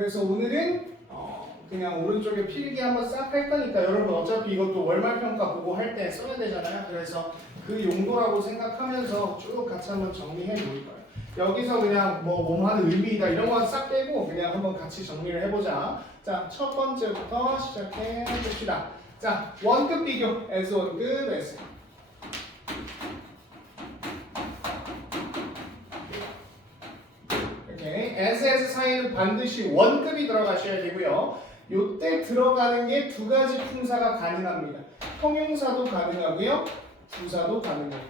그래서 오늘은 그냥 오른쪽에 필기 한번 싹 할 거니까 여러분 어차피 이것도 월말평가 보고 할 때 써야 되잖아요. 그래서 그 용도라고 생각하면서 쭉 같이 한번 정리해 볼 거예요. 여기서 그냥 뭐 하는 의미이다 이런 거 싹 빼고 그냥 한번 같이 정리를 해보자. 자, 첫 번째부터 시작해 봅시다. 자, 원급 비교, S 원급, S. 오케이, S 사이에는 반드시 원급이 들어가셔야 되고요. 요때 들어가는 게 두 가지 품사가 가능합니다. 형용사도 가능하고요, 부사도 가능해요.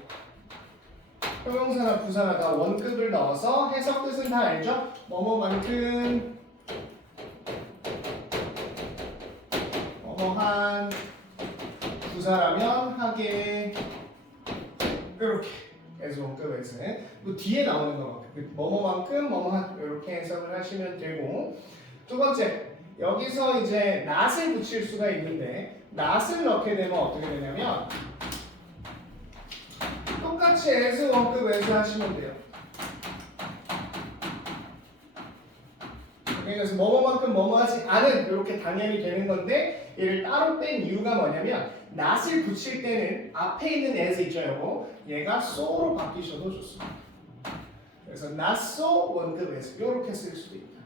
형용사나 부사나 다 원급을 넣어서 해석 뜻은 다 알죠? 뭐뭐만큼 뭐뭐한 부사라면 하게 이렇게 해서 원급에서는 또 뒤에 나오는 거 뭐뭐만큼 뭐뭐한 이렇게 해석을 하시면 되고 두 번째 여기서 이제 not을 붙일 수가 있는데 not을 넣게 되면 어떻게 되냐면 똑같이 as 원급 as 하시면 돼요. 그래서 뭐뭐만큼 뭐뭐하지 않은 이렇게 당연히 되는 건데 얘를 따로 뺀 이유가 뭐냐면 not을 붙일 때는 앞에 있는 as 있죠 요거 얘가 so로 바뀌셔도 좋습니다. 그래서 not so 원급 as 이렇게 쓸 수도 있다.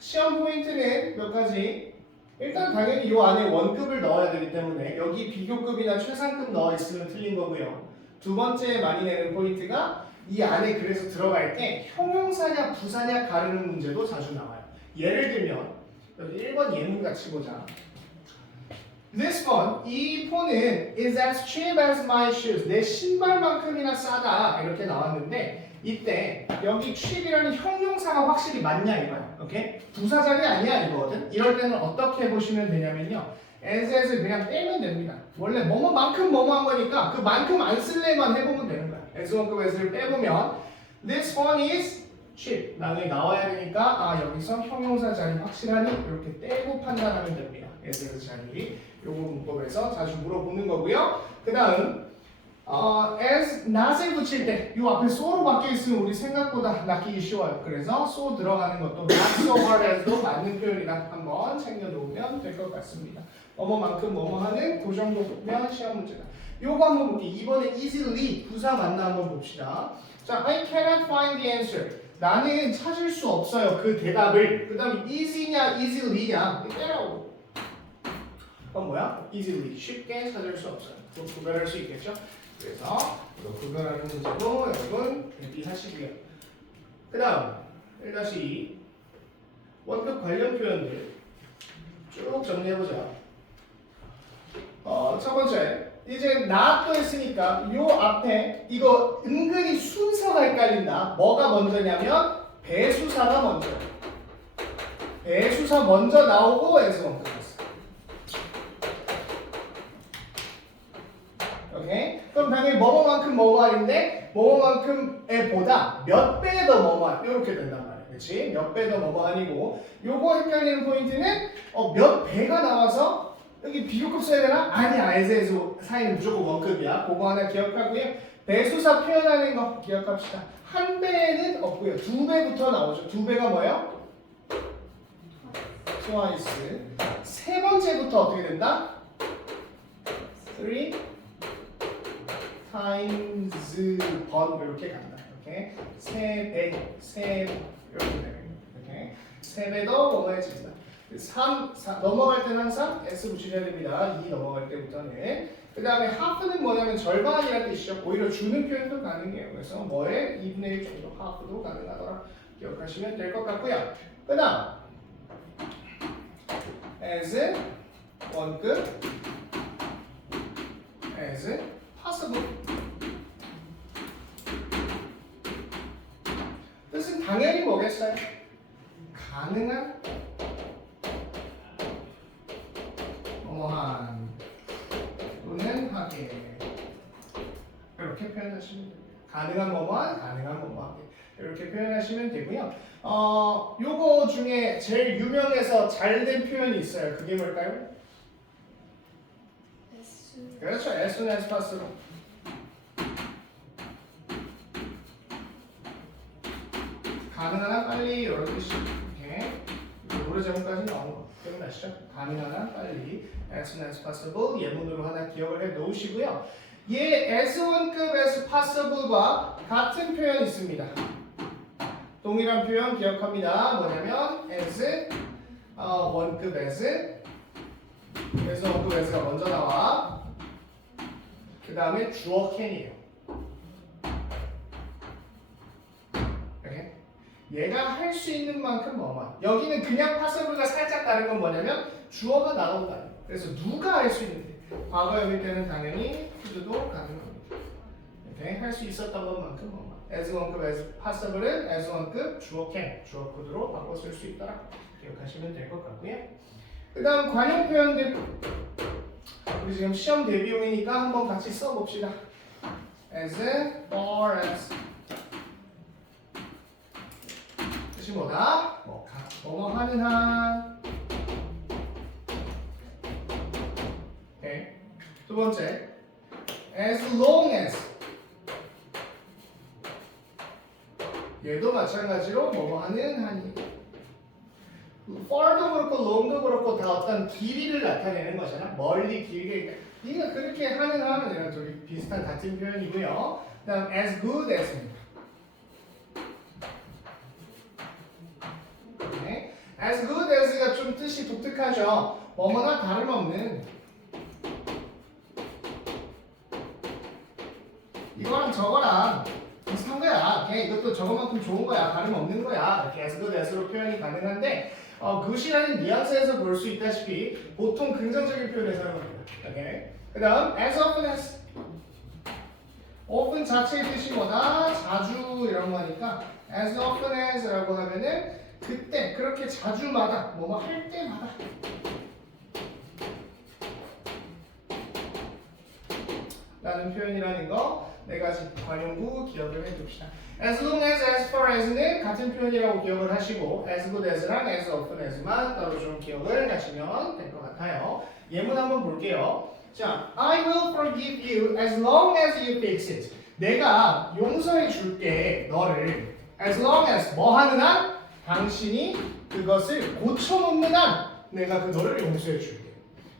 시험 포인트는 몇 가지. 일단 당연히 이 안에 원급을 넣어야 되기 때문에 여기 비교급이나 최상급 넣어 있으면 틀린 거고요. 두 번째 많이 내는 포인트가 이 안에 그래서 들어갈 때 형용사냐 부사냐 가르는 문제도 자주 나와요. 예를 들면 여기 1번 예문 같이 보자. This phone, 이 폰은 is as cheap as my shoes. 내 신발만큼이나 싸다 이렇게 나왔는데 이때 여기 cheap이라는 형용사가 확실히 맞냐 이거야. 오케이? 부사장이 아니야 이거거든. 이럴 때는 어떻게 보시면 되냐면요. as를 그냥 빼면 됩니다. 원래 뭐뭐만큼 뭐뭐한 거니까 그 만큼 안 쓸래만 해보면 되는 거야. as1급 as를 빼보면 this phone is cheap. 나중에 나와야 되니까 아 여기서 형용사 자리 확실하니 이렇게 떼고 판단하면 됩니다. as 자리 요거 문법에서 자주 물어보는 거고요. 그 다음 as not을 붙일 때 이 앞에 so로 바뀌어 있으면 우리 생각보다 낚이기 쉬워요. 그래서 so 들어가는 것도 not so hard as도 맞는 표현이라 한번 챙겨놓으면 될 것 같습니다. 뭐뭐만큼 뭐뭐하는 그 정도 보면 시험 문제다. 요거 한번 볼게요. 이번에 easily 부사 맞나 한번 봅시다. 자, I cannot find the answer. 나는 찾을 수 없어요. 그 대답을. 그 다음에 easy냐 easily냐 빼라고. 그건 뭐야? easily 쉽게 찾을 수 없어요. 좀 구별할 수 있겠죠? 그래서 이거 구별하는 문제도 여러분 준비하시고요. 그 다음 1-2 원급 관련 표현들 쭉 정리해보자. 첫 번째 이제 not도 했으니까 요 앞에 이거 은근히 순서가 헷갈린다. 뭐가 먼저냐면 배수사가 먼저. 배수사 먼저 나오고 에서 원급. 오케이? 그럼 당연히 뭐뭐만큼 뭐뭐인데 뭐뭐만큼에 보다 몇 배 더 뭐뭐한 이렇게 된단 말이야. 그렇지? 몇 배 더 뭐뭐한이고 요거 헷갈리는 포인트는 몇 배가 나와서 여기 비교급 써야 되나? 아니야. 에서 사이는 무조건 원급이야. 그거 하나 기억하고요. 배수사 표현하는 거 기억합시다. 한 배는 없고요. 두 배부터 나오죠. 두 배가 뭐예요? twice. 세 번째부터 어떻게 된다? 3 times 번 이렇게 간다. 이렇게 세 이렇게 되는 이렇게 세 배 더 뭐뭐해진다. 3 넘어갈 때는 항상 s 붙이셔야 됩니다. 2 넘어갈 때부터는. 그 다음에 half는 뭐냐면 절반이라는 뜻이죠. 오히려 주는 표현도 가능해요. 그래서 뭐에 2분의 1 정도 half도 가능하더라. 기억하시면 될 것 같고요. 그 다음 as 원급 as possible. 뜻은 당연히 뭐겠어요? 가능한 뭐한 또는 하게 이렇게 표현하시면 됩니다. 가능한 뭐뭐한 가능한 뭐뭐하게 이렇게 표현하시면 되고요. 요거 중에 제일 유명해서 잘된 표현이 있어요. 그게 뭘까요? 그렇죠. as soon as possible. 가능한 한 빨리 이런 뜻이 이렇게 주어로 제목까지 나온 거 기억나시죠? 가능한 한 빨리 as soon as possible 예문으로 하나 기억을 해 놓으시고요. 얘 S1급 as possible과 같은 표현이 있습니다. 동일한 표현 기억합니다. 뭐냐면 as 원급 as 그래서 원급 as가 먼저 나와. 그 다음에 주어 can이에요. 얘가 할 수 있는 만큼 뭐만. 여기는 그냥 passible가 살짝 다른 건 뭐냐면 주어가 나온다. 그래서 누가 할 수 있는데 과거형일 때는 당연히 could도 가는 겁니다. 이렇게 할 수 있었던 것만큼 뭐만. as 원급 as passible은 as 원급 주어 can, 주어 could로 바꿔 쓸 수 있더라. 기억하시면 될 것 같고요. 그 다음 관용 표현들. 우리 지금 시험 대비용이니까 한번 같이 써봅시다. as far as 뜻이 뭐다? 뭐뭐 하는 한. 오케이. 두 번째, as long as. 얘도 마찬가지로 뭐뭐 하는 한이. far도 그렇고 long도 그렇고 다 어떤 길이를 나타내는 거잖아. 멀리 길게. 네가 그렇게 하는 한은 이런 둘이 비슷한 같은 표현이고요. 그다음 as good as입니다. as good as가 좀 뜻이 독특하죠. 뭐뭐나 다름없는. 이거랑 저거랑 비슷한 거야. 그냥 이것도 저거만큼 좋은 거야. 다름없는 거야. 이렇게 as good as로 표현이 가능한데 good이라는 뉘앙스에서 볼 수 있다시피 보통 긍정적인 표현을 사용합니다. 오케이. 그 다음 as often as. often 자체의 뜻이 뭐다? 자주 이런 거니까 as often as라고 하면은 그때 그렇게 자주마다 뭐뭐 할 때마다 라는 표현이라는 거 네 가지 관용구 기억을 해둡시다. as long as, as far as는 같은 표현이라고 기억을 하시고 as good as랑 as often as만 따로 좀 기억을 하시면 될 것 같아요. 예문 한번 볼게요. 자, I will forgive you as long as you fix it. 내가 용서해 줄게 너를 as long as 뭐 하는 한? 당신이 그것을 고쳐놓는 한 내가 그거를 용서해 줄게.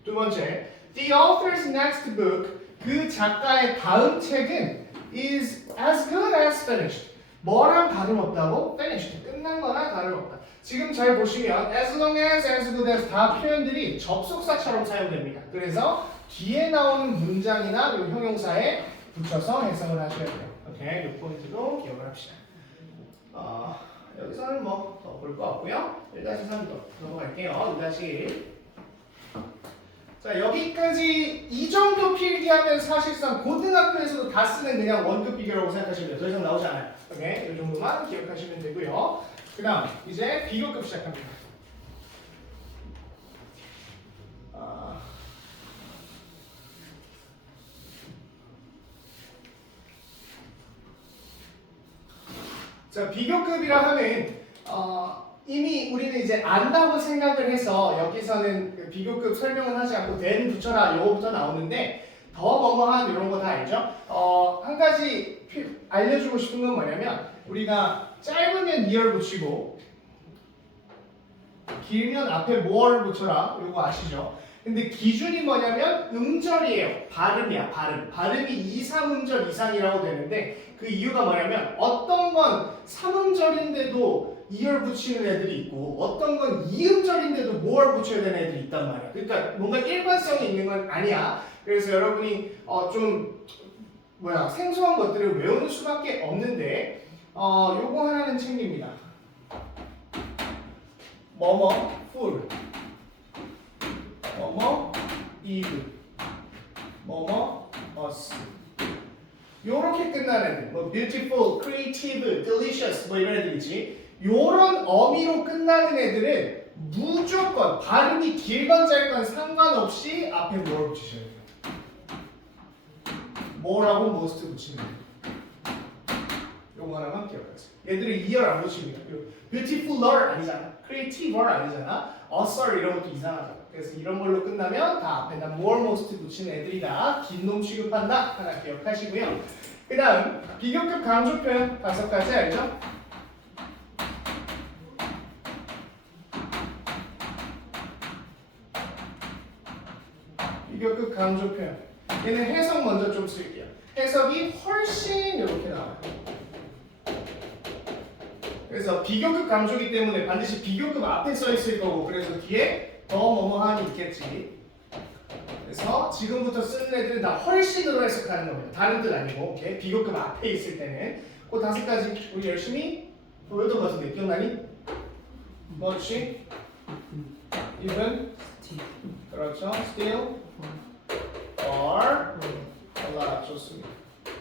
두 번째, the author's next book 그 작가의 다음 책은 is as good as finished. 뭐랑 다름없다고? finished. 끝난 거나 다름없다. 지금 잘 보시면 as long as good as 다 표현들이 접속사처럼 사용됩니다. 그래서 뒤에 나오는 문장이나 이 형용사에 붙여서 해석을 하셔야 돼요. 오케이, 이 포인트도 기억을 합시다. 여기서는 뭐 더 볼 거 없고요. 1-3 넘어갈게요. 2-1. 자, 여기까지 이 정도 필기하면 사실상 고등학교에서도 다 쓰는 그냥 원급 비교라고 생각하시면 돼요. 더 이상 나오지 않아요. 오케이? 이 정도만 기억하시면 되고요. 그 다음 이제 비교급 시작합니다. 자, 비교급이라 하면 이미 우리는 이제 안다고 생각을 해서 여기서는 그 비교급 설명을 하지 않고 then 붙여라 요거부터 나오는데 더 뭐뭐한 이런 거 다 알죠? 한 가지 알려주고 싶은 건 뭐냐면 우리가 짧으면 near 붙이고 길면 앞에 more를 붙여라 요거 아시죠? 근데 기준이 뭐냐면 음절이에요. 발음이야, 발음. 발음이 2, 3음절 이상이라고 되는데 그 이유가 뭐냐면 어떤 건 3음절인데도 2열 붙이는 애들이 있고 어떤 건 2음절인데도 more 붙여야 되는 애들이 있단 말이야. 그러니까 뭔가 일관성이 있는 건 아니야. 그래서 여러분이 좀 생소한 것들을 외우는 수밖에 없는데 요거 하나는 챙깁니다. 뭐뭐 full 뭐뭐 if 뭐뭐 us 요렇게 끝나는 애들 뭐 beautiful, creative, delicious 뭐 이런 애들이지. 요런 어미로 끝나는 애들은 무조건 발음이 길건 짧건 상관없이 앞에 more 붙이셔야 돼요. more하고 most 붙이면 돼요. 요거 하나만 기억하세요. 얘들은 2열 안 붙입니다. beautifuler 아니잖아. creativeer 아니잖아. user 이런 것도 이상하잖아. 그래서 이런 걸로 끝나면 다 앞에다 more, most 붙이는 애들이다. 긴 놈 취급한다. 하나 기억하시고요. 그 다음 비교급 강조 표현 5가지 알죠? 비교급 강조 표현. 얘는 해석 먼저 좀 쓸게요. 해석이 훨씬 이렇게 나와요. 그래서 비교급 강조기 때문에 반드시 비교급 앞에 써 있을 거고, 그래서 뒤에 더 뭐뭐하니 있겠지. 그래서 지금부터 쓰는 애들은 다 훨씬으로 해석하는 겁니다. 다른 뜻 아니고, 오케이? 비교급 앞에 있을 때는 그 5가지 우리 열심히 외웠던 것 같은데 기억나니? 뭐지? even, 그렇죠? still, or, 올라 좋습니다.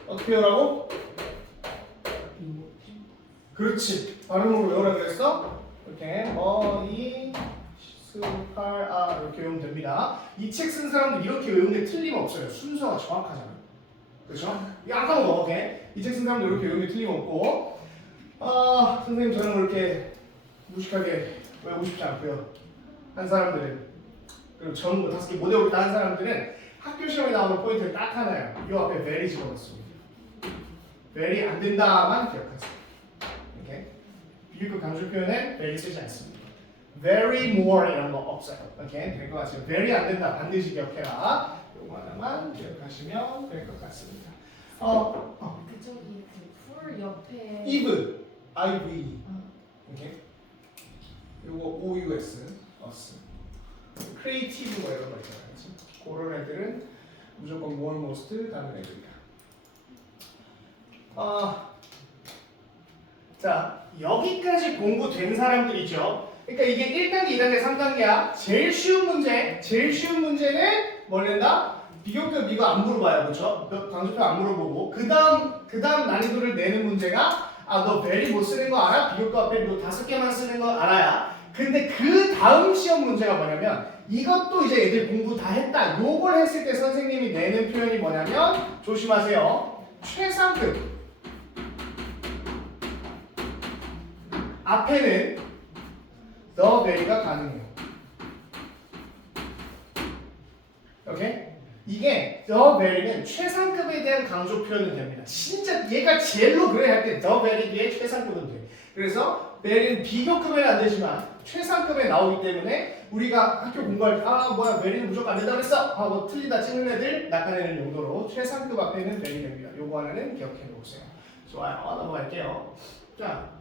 어떻게 외우라고? 그렇지. 발음으로 외우라 그랬어? 이렇게 이렇게 외우면 됩니다. 이 책 쓴 사람들 이렇게 외우는 게 틀림없어요. 순서가 정확하잖아. 그렇죠? 약간 오케이. 이 책 쓴 사람들 이렇게 외우는 게 틀림없고, 선생님 저는 그렇게 무식하게 외우고 싶지 않고요. 한 사람들은, 그리고 저는 뭐 5개 못 외우겠다 한 사람들은 학교 시험에 나오는 포인트는 딱 하나예요. 이 앞에 very 집어넣습니다. very 안 된다만 기억하세요. 오케이? 비교급 강조 표현에 very 쓰지 않습니다. very more 이런 거 없어요. 오케이? 될 것 같아요. very 안 된다 반드시 기억해라. 요거 하나만 기억하시면 될 것 같습니다. 그쪽이 풀 옆에 if, IV. 오케이? 요거 OUS, us. creative 뭐 이런 거 있잖아요. 그치? 그런 애들은 무조건 more, most 다른 애들이야. 자, 여기까지 공부된 사람들이죠. 그러니까 이게 1단계, 2단계, 3단계야. 제일 쉬운 문제는 뭘 낸다? 비교급 이거 안 물어봐요, 그렇죠? 강조표 안 물어보고 그 다음 난이도를 내는 문제가 너 very 못 쓰는 거 알아? 비교급 앞에 뭐 5개만 쓰는 거 알아야. 근데 그 다음 시험 문제가 뭐냐면 이것도 이제 애들 공부 다 했다. 요걸 했을 때 선생님이 내는 표현이 뭐냐면 조심하세요. 최상급. 앞에는 the very가 가능해요. 오케이? 이게 the very는 최상급에 대한 강조 표현은 됩니다. 진짜 얘가 제일로 그래 할 때 the very 뒤에 최상급은 돼. 그래서 very는 비교급에는 안 되지만 최상급에 나오기 때문에 우리가 학교 공부할 때 뭐야 very는 무조건 안 된다 그랬어. 뭐 틀리다 찍는 애들 낚아내는 용도로 최상급 앞에는 very 됩니다. 요거 하나는 기억해 놓으세요. 좋아요. 넘어갈게요. 자.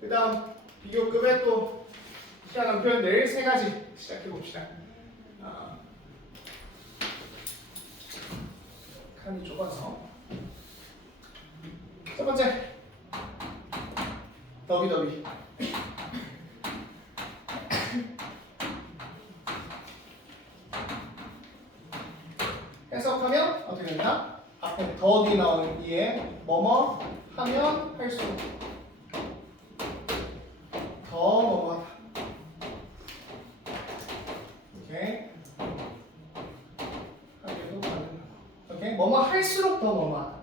그 다음 비교급에 또 희한한 표현들 3가지 시작해 봅시다. 칸이 좁아서 첫 번째 더비더비. 해석하면 어떻게 됩니까? 앞에 더디 나오는 이에 뭐뭐 하면 할수록 더 뭐뭐하다. 오케이. 하게도 가능하다. 오케이. 뭐뭐 할수록 더 뭐뭐하다.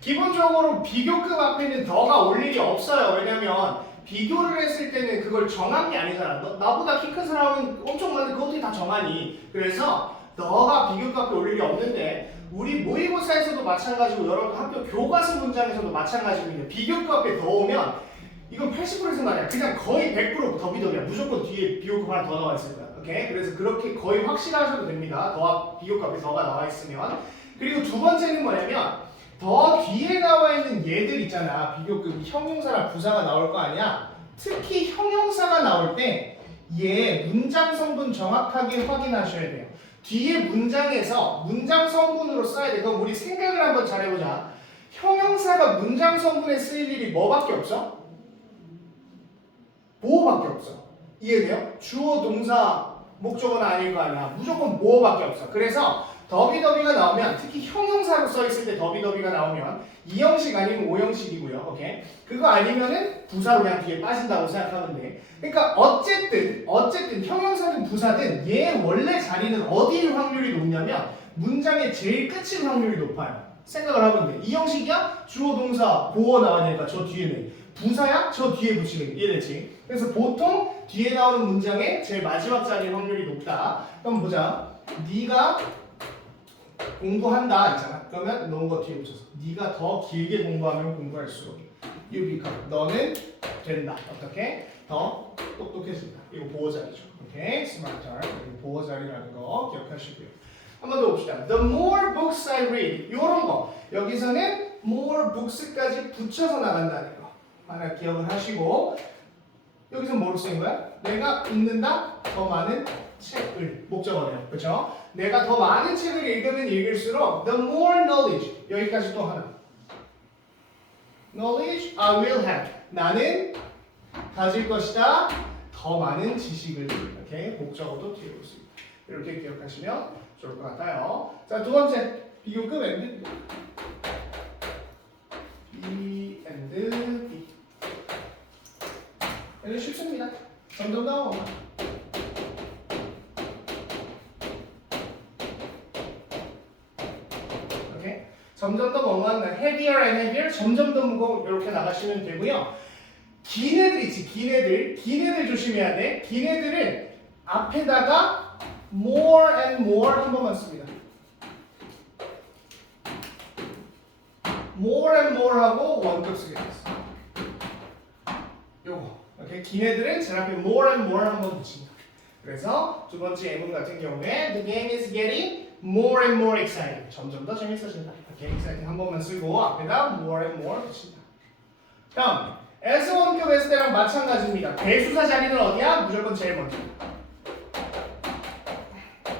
기본적으로 비교급 앞에는 더가 올 일이 없어요. 왜냐면 비교를 했을 때는 그걸 정한 게 아니잖아. 나보다 키 큰 사람은 엄청 많은데 그거 어떻게 다 정하니? 그래서 너가 비교급 앞에 올 일이 없는데 우리 모의고사에서도 마찬가지고 여러 학교 교과서 문장에서도 마찬가지고 비교급 앞에 더 오면 이건 80%에서 말이야. 그냥 거의 100% 더비더비야. 무조건 뒤에 비교급 하나 더 나와 있을 거야. 오케이? 그래서 그렇게 거의 확실하셔도 됩니다. 더와 비교급 앞에 더가 나와 있으면. 그리고 두 번째는 뭐냐면 더 뒤에 나와 있는 얘들 있잖아. 비교급 형용사랑 부사가 나올 거 아니야. 특히 형용사가 나올 때 얘 문장 성분 정확하게 확인하셔야 돼요. 뒤에 문장에서 문장 성분으로 써야 돼. 그럼 우리 생각을 한번 잘 해보자. 형용사가 문장 성분에 쓰일 일이 뭐밖에 없어? 보호밖에 없어. 이해돼요? 주어, 동사, 목적어는 아닐 거 아니야. 무조건 보호밖에 없어. 그래서 더비더비가 나오면 특히 형용사로 써 있을 때 더비더비가 나오면 2형식 아니면 5형식이고요. 오케이? 그거 아니면은 부사로 그냥 뒤에 빠진다고 생각하면 돼. 그러니까 어쨌든 형용사든 부사든 얘 원래 자리는 어디일 확률이 높냐면 문장의 제일 끝일 확률이 높아요. 생각을 하면 돼. 2형식이야? 주어, 동사, 보호 나와야 되니까 저 뒤에는 부사야? 저 뒤에 붙이는 게 이해되지? 그래서 보통 뒤에 나오는 문장의 제일 마지막 자리의 확률이 높다. 그럼 보자. 네가 공부한다 있잖아. 그러면 놓은 거 뒤에 붙여서 네가 더 길게 공부하면 공부할수록 you become 너는 된다. 어떻게? 더 똑똑해진다. 이거 보호 자리죠. 오케이, smarter. 이거 보호 자리라는 거 기억하시고요. 한 번 더 봅시다. The more books I read. 요런 거. 여기서는 more books까지 붙여서 나간다는 거. 하나 기억을 하시고 여기서 뭐로 쓰인 거야? 내가 읽는다 더 많은 책을 목적어네요. 그렇죠? 내가 더 많은 책을 읽으면 읽을수록 the more knowledge 여기까지 또 하나 knowledge I will have 나는 가질 것이다 더 많은 지식을 이렇게 목적어도 뒤에 올 수 있다. 이렇게 기억하시면 좋을 것 같아요. 자, 두 번째 비교급 and B and B 얘는 쉽습니다. 점점 더 오케이. 점점 더 뭐뭐한 heavier and heavier 점점 더 무거워 이렇게 나가시면 되고요. 긴 애들 있지 긴 애들 조심해야 돼. 긴 애들은 앞에다가 more and more 한 번만 씁니다. more and more 하고 원급 쓰게 됐어. 요거 오케이. 긴 애들은 제일 앞에 more and more 한 번 붙인다. 그래서 두 번째 예문 같은 경우에 the game is getting more and more exciting. 점점 더 재밌어진다. 오케이. exciting 한 번만 쓰고 앞에다 more and more 붙인다. 다음 S1급 S 때랑 마찬가지입니다. 대수사 자리는 어디야? 무조건 제일 먼저.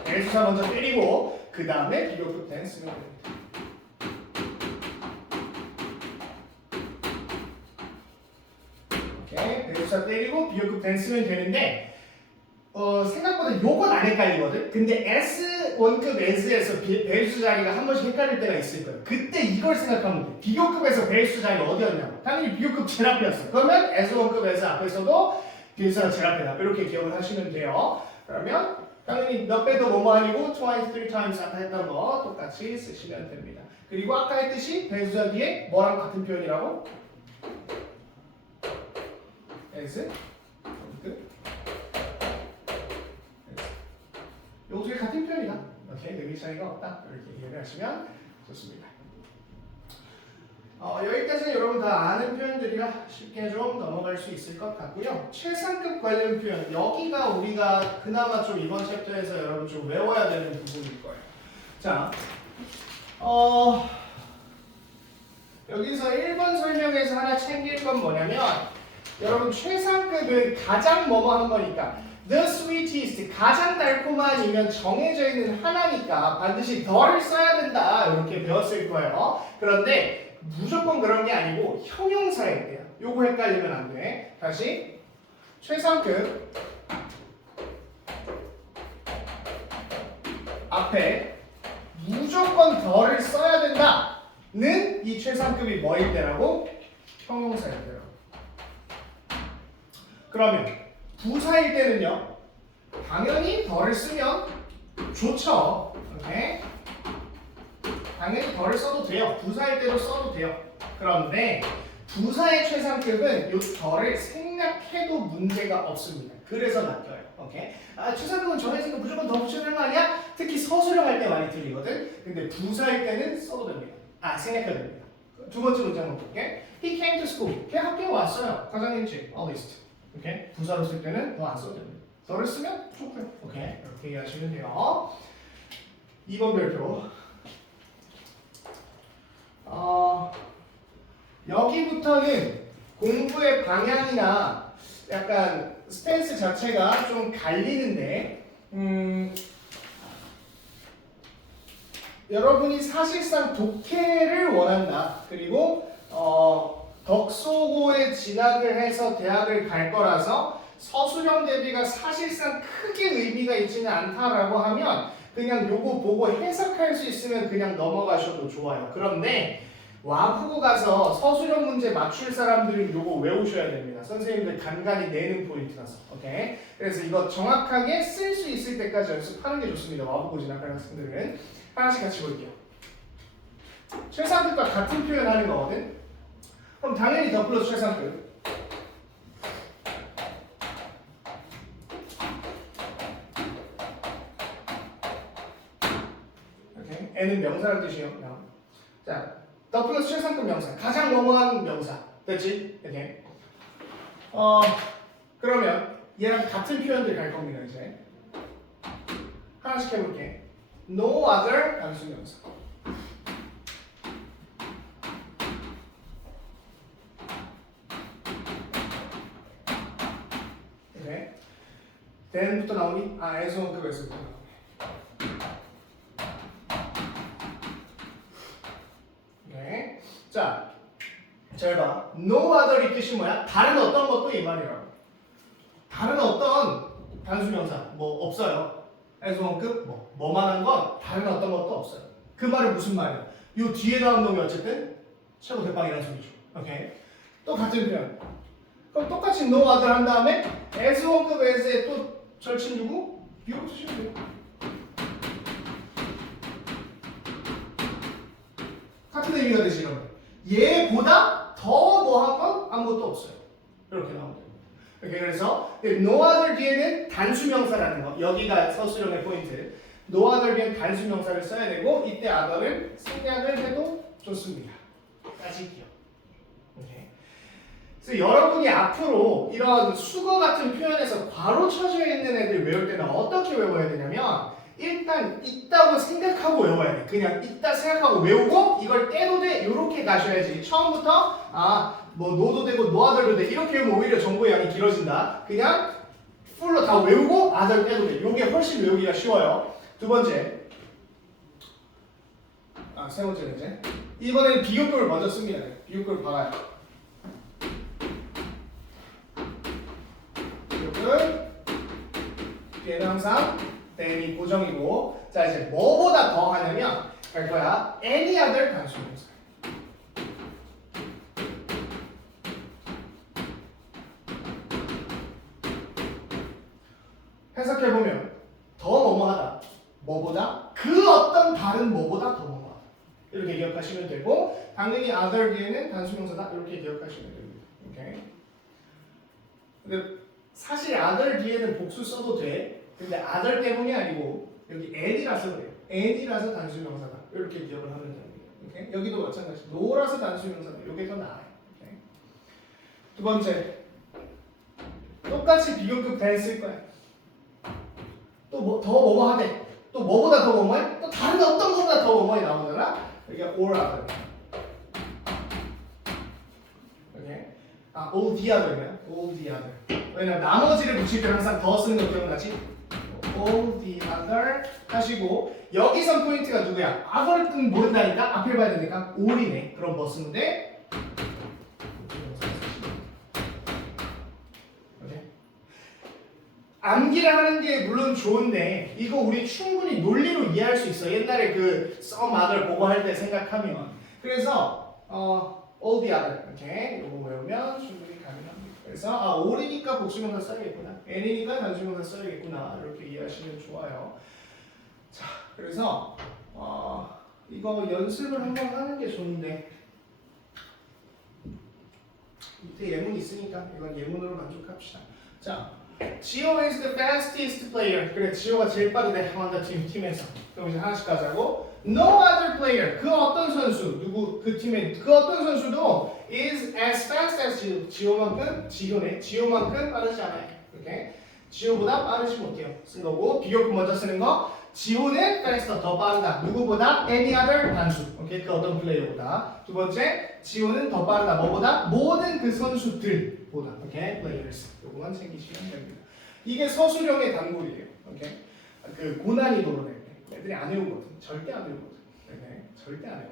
대수사 먼저 때리고 그 다음에 비교급 된 쓰면 됩니다. 오케이. 대수사 때리고 비교급 된 쓰면 되는데 생각보다 요건 안 헷갈리거든. 근데 S1급 S에서 배수 자리가 한 번씩 헷갈릴 때가 있을 거예요. 그때 이걸 생각하면 돼. 비교급에서 배수 자리 어디였냐고. 당연히 비교급 제일 앞이었어. 그러면 S1급 S 앞에서도 배수가 제일 앞이다. 이렇게 기억을 하시면 돼요. 그러면 당연히 몇 배도 뭐뭐 아니고 twice, three times 아까 했던 거 똑같이 쓰시면 됩니다. 그리고 아까 했듯이 배수자 뒤에 뭐랑 같은 표현이라고? S 1급 요 두 개 같은 표현이다. 오케이, 의미 차이가 없다. 이렇게 이해를 하시면 좋습니다. 여기까지는 여러분 다 아는 표현들이라 쉽게 좀 넘어갈 수 있을 것 같고요. 최상급 관련 표현, 여기가 우리가 그나마 좀 이번 챕터에서 여러분 좀 외워야 되는 부분일 거예요. 자, 여기서 1번 설명에서 하나 챙길 건 뭐냐면 여러분 최상급은 가장 뭐뭐 한 거니까 the sweetest 가장 달콤한이면 정해져 있는 하나니까 반드시 더를 써야 된다 이렇게 배웠을 거예요. 그런데 무조건 그런 게 아니고 형용사일 때야. 요거 헷갈리면 안 돼. 다시 최상급 앞에 무조건 더를 써야 된다는 이 최상급이 뭐일 때라고? 형용사일 때라고. 그러면 부사일 때는요, 당연히 더를 쓰면 좋죠. 오케이? 당연히 더를 써도 돼요. 부사일 때도 써도 돼요. 그런데 부사의 최상급은 이 더를 생략해도 문제가 없습니다. 그래서 낚여요. 오케이? 최상급은 정해진 거 무조건 더 붙여야 되는 거 아니야? 특히 서술형 할 때 많이 들리거든. 근데 부사일 때는 써도 됩니다. 생략해도 됩니다. 두 번째 문제 한번 볼게. He came to school. 걔 학교에 왔어요. 과장님 집. A list. 오케이? 부사로 쓸 때는 더 안 써도 됩니다. 더를 쓰면 좋고요. 오케이? 이렇게 이해하시면 돼요. 2번 별표. 여기부터는 공부의 방향이나 약간 스탠스 자체가 좀 갈리는데 여러분이 사실상 독해를 원한다. 그리고 덕소고에 진학을 해서 대학을 갈 거라서 서술형 대비가 사실상 크게 의미가 있지는 않다라고 하면 그냥 요거 보고 해석할 수 있으면 그냥 넘어가셔도 좋아요. 그런데 와프고 가서 서술형 문제 맞출 사람들은 요거 외우셔야 됩니다. 선생님들 간간히 내는 포인트라서. 오케이? 그래서 이거 정확하게 쓸 수 있을 때까지 연습하는 게 좋습니다. 와프고 진학할 학생들은. 하나씩 같이 볼게요. 최상급과 같은 표현 하는 거거든. 그럼 당연히 더 플러스 최상급. 오케이? N은 명사라는 뜻이에요. 자, 더 플러스 최상급 명사. 가장 넘어간 명사. 됐지? 오케이? 그러면 얘랑 같은 표현들 갈 겁니다. 이제 하나씩 해볼게. No other 단수명사. 오케이. then부터 나오니? as 원급에서부터 나오니. 오케이. 자, 잘 봐. No other 이 뜻이 뭐야? 다른 어떤 것도 이 말이라고. 다른 어떤 단수명사 뭐 없어요. as 원급 뭐만한 건 다른 어떤 것도 없어요. 그 말은 무슨 말이야? 요 뒤에 나온 놈이 어쨌든 최고 대빵이라는 소리죠. 오케이. 또 같은 표현. 그럼 똑같이 no other 한 다음에 as 원급 as에 또 절친 누구? 비교급 쓰시면 돼요. 같은 의미가 되지 이러면. 얘보다 더 뭐 한 건 아무것도 없어요. 이렇게 나오면 돼요. 오케이. 그래서 no other 뒤에는 단수명사라는 거. 여기가 서술형의 포인트. no other 뒤엔 단수명사를 써야 되고 이때 other를 생략을 해도 좋습니다. 까지 기억. 오케이. 그래서 여러분이 앞으로 이런 수거 같은 표현에서 괄호 쳐져 있는 애들 외울 때는 어떻게 외워야 되냐면 일단 있다고 생각하고 외워야 돼. 그냥 있다 생각하고 외우고 이걸 떼도 돼. 이렇게 가셔야지. 처음부터 뭐 노도 되고 노아들도 돼. 이렇게 외우면 오히려 정보의 양이 길어진다. 그냥 풀로 다 외우고 아들 떼도 돼. 이게 훨씬 외우기가 쉬워요. 두 번째. 세 번째는 이제 이번에는 비교급을 먼저 씁니다. 비교급을 봐요. 비교급 뒤에는 항상 then이 고정이고 자 이제 뭐보다 더 하냐면 갈 거야 any other 단수명사. 해석해보면 더 뭐뭐하다 뭐보다 그 어떤 다른 뭐보다 더 뭐뭐하다 이렇게 기억하시면 되고 당연히 other 뒤에는 단수명사다 이렇게 기억하시면 됩니다. 오케이. 근데 사실 other 뒤에는 복수 써도 돼. 근데 other 때문이 아니고 여기 and이라서 그래요. and이라서 단수명사다. 이렇게 기억을 하면 됩니다. 오케이? 여기도 마찬가지. no라서 단수명사다. 이게 더 나아요. 오케이? 두 번째, 똑같이 비교급 than 쓸 거야. 또 뭐 더 뭐뭐 하대. 또 뭐보다 더 뭐뭐해? 또 다른 어떤 것보다 더 뭐뭐해 나오잖아. 여기가 or other. 오케이? all the other면 all the other. 왜냐면 나머지를 붙일 때 항상 더 쓰는 거 기억나지? all the other 하시고 여기선 포인트가 누구야? other는 모른다니까 앞을 봐야 되니까 all이네. 그럼 뭐 쓰면 돼? 오케이? 암기를 하는 게 물론 좋은데 이거 우리 충분히 논리로 이해할 수 있어. 옛날에 그 some other 보고 할 때 생각하면 그래서 all the other 이렇게 이거 외우면 충분히 가능합니다. 그래서 all이니까 복수명사 써야겠구나. and이니까 단수명사 써야겠구나. 이렇게 이해하시면 좋아요. 자, 그래서 이거 연습을 한번 하는 게 좋은데 밑에 예문이 있으니까 이건 예문으로 만족합시다. 자, Gio is the fastest player. 그래, 지오가 제일 빠르대. 한다 팀에서. 그럼 이제 하나씩 가자고. No other player. 그 어떤 선수, 누구 그 팀의 그 어떤 선수도 is as fast as Gio. 지오만큼 빠르지 않아요. 오케이? 지오보다 빠르지 못해요. 쓴 거고 비교급 먼저 쓰는 거. 지오는 faster 더 빠르다. 누구보다? any other 단수. 오케이? 그 어떤 플레이어보다. 두 번째, 지오는 더 빠르다. 뭐보다? 모든 그 선수들보다. 오케이? players. 요거만 챙기시면 됩니다. 이게 서술형의 단골이에요. 오케이? 그 고난이도로 낼 때. 애들이 안 외우거든. 절대 안 외우거든. 오케이? 절대 안 외워.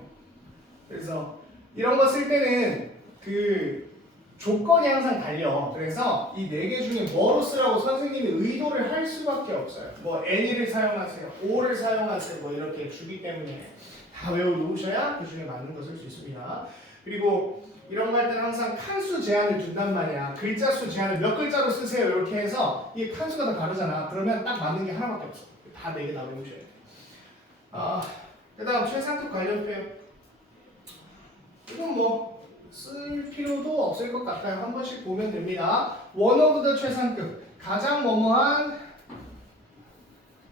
그래서 이런 거 쓸 때는 그 조건이 항상 달려. 그래서 이 네 개 중에 뭐로 쓰라고 선생님이 의도를 할 수밖에 없어요. 뭐 any를 사용하세요, or를 사용하세요, 뭐 이렇게 주기 때문에 다 외워놓으셔야 그 중에 맞는 거 쓸 수 있습니다. 그리고 이런 거 할 때는 항상 칸수 제한을 둔단 말이야. 글자 수 제한을 몇 글자로 쓰세요 이렇게 해서 이게 칸수가 다 다르잖아. 그러면 딱 맞는 게 하나밖에 없어. 다 네 개 다 외우셔야 돼. 그 다음 최상급 관련 표현. 이건 뭐 쓸 필요도 없을 것 같아요. 한 번씩 보면 됩니다. one of the 최상급, 가장 뭐뭐한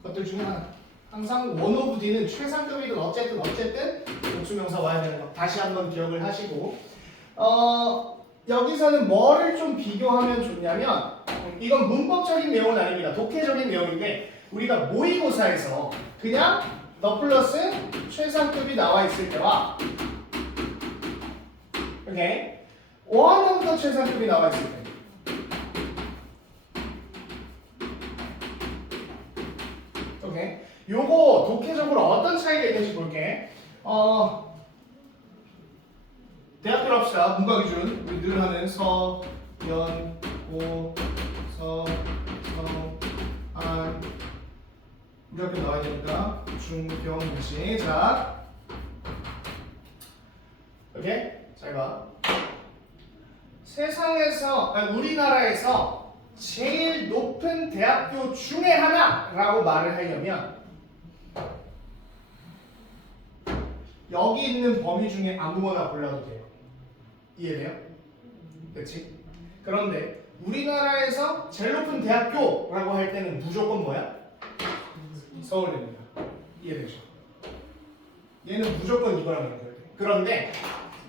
것들 중에 하나. 항상 one of the는 최상급이든 어쨌든 복수명사 와야 되는 거 다시 한번 기억을 하시고 여기서는 뭐를 좀 비교하면 좋냐면 이건 문법적인 내용은 아닙니다. 독해적인 내용인데 우리가 모의고사에서 그냥 너 플러스 최상급이 나와 있을 때와 오케이 원어부터 최상급이 나와 있을 때 오케이 요거 독해적으로 어떤 차이가 있는지 볼게. 대학교로 합시다. 문과 기준 우리 늘 하는 서, 연, 고, 서, 성, 안 우리 학교 나와야 됩니다. 중, 병, 시작. 오케이? 잘 봐. 세상에서 우리나라에서 제일 높은 대학교 중에 하나라고 말을 하려면 여기 있는 범위 중에 아무거나 골라도 돼요. 이해돼요? 그렇지? 그런데 우리나라에서 제일 높은 대학교라고 할 때는 무조건 뭐야? 서울대입니다. 이해되죠? 얘는 무조건 이거랑 연결돼. 그런데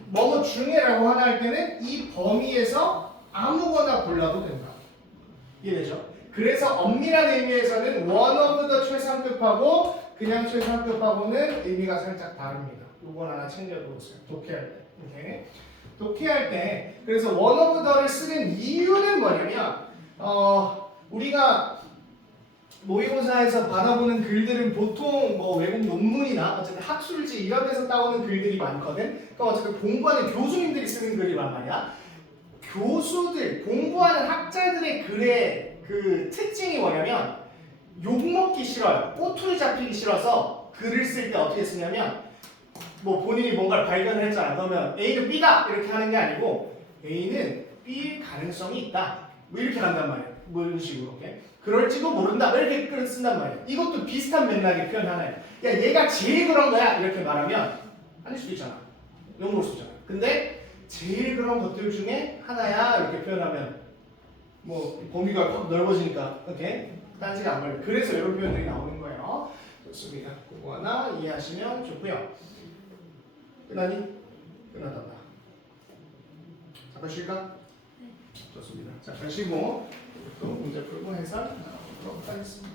뭐뭐 중에라고 하나 할 때는 이 범위에서 아무거나 골라도 된다. 이해되죠? 그래서 엄밀한 의미에서는 원어부터 최상급하고 그냥 최상급하고는 의미가 살짝 다릅니다. 이건 하나 챙겨두세요. 독해할 때. 오케이? 독해할 때 그래서 one of the를 쓰는 이유는 뭐냐면 우리가 모의고사에서 받아보는 글들은 보통 뭐 외국 논문이나 어쨌든 학술지 이런 데서 따오는 글들이 많거든. 그러니까 어쨌든 공부하는 교수님들이 쓰는 글이란 말이야. 교수들 공부하는 학자들의 글의 그 특징이 뭐냐면 욕먹기 싫어요. 꼬투리 잡히기 싫어서 글을 쓸 때 어떻게 쓰냐면 뭐 본인이 뭔가를 발견을 했잖아. 그러면 A는 B다 이렇게 하는 게 아니고 A는 B일 가능성이 있다. 뭐 이렇게 한단 말이야. 뭐 이런 식으로. 오케이? 그럴지도 모른다. 이렇게 글을 쓴단 말이야. 이것도 비슷한 맥락의 표현 하나야. 야 얘가 제일 그런 거야. 이렇게 말하면 아닐 수도 있잖아. 용어로 쓰잖아. 근데 제일 그런 것들 중에 하나야. 이렇게 표현하면 뭐 범위가 확 넓어지니까 오케이? 딴지가 안 걸려. 그래서 이런 표현들이 나오는 거예요. 좋습니다. 그거 하나 이해하시면 좋고요. 끝나니? 끝났단다. 잠깐 쉴까? 좋습니다. 잠깐 쉬고 또 문제 풀고 해설 나오도록 하겠습니다.